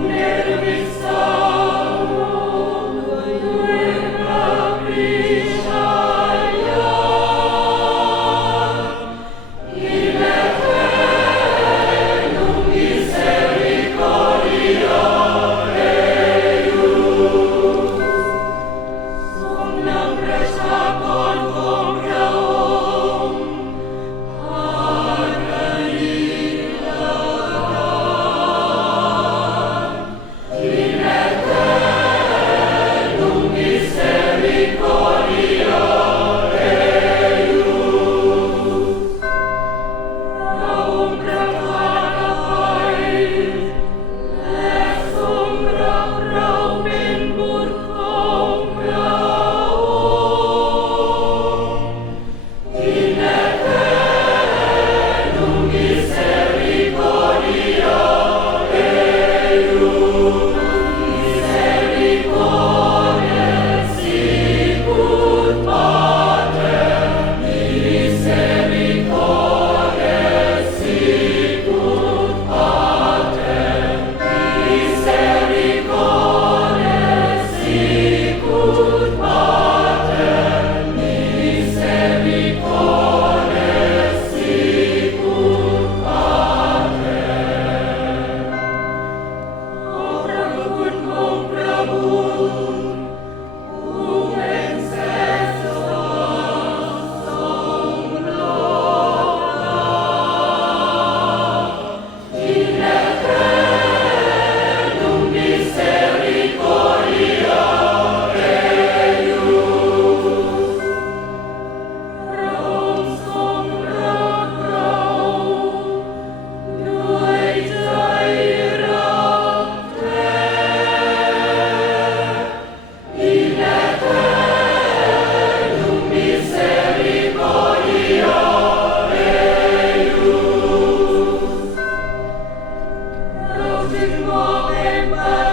Amen. November.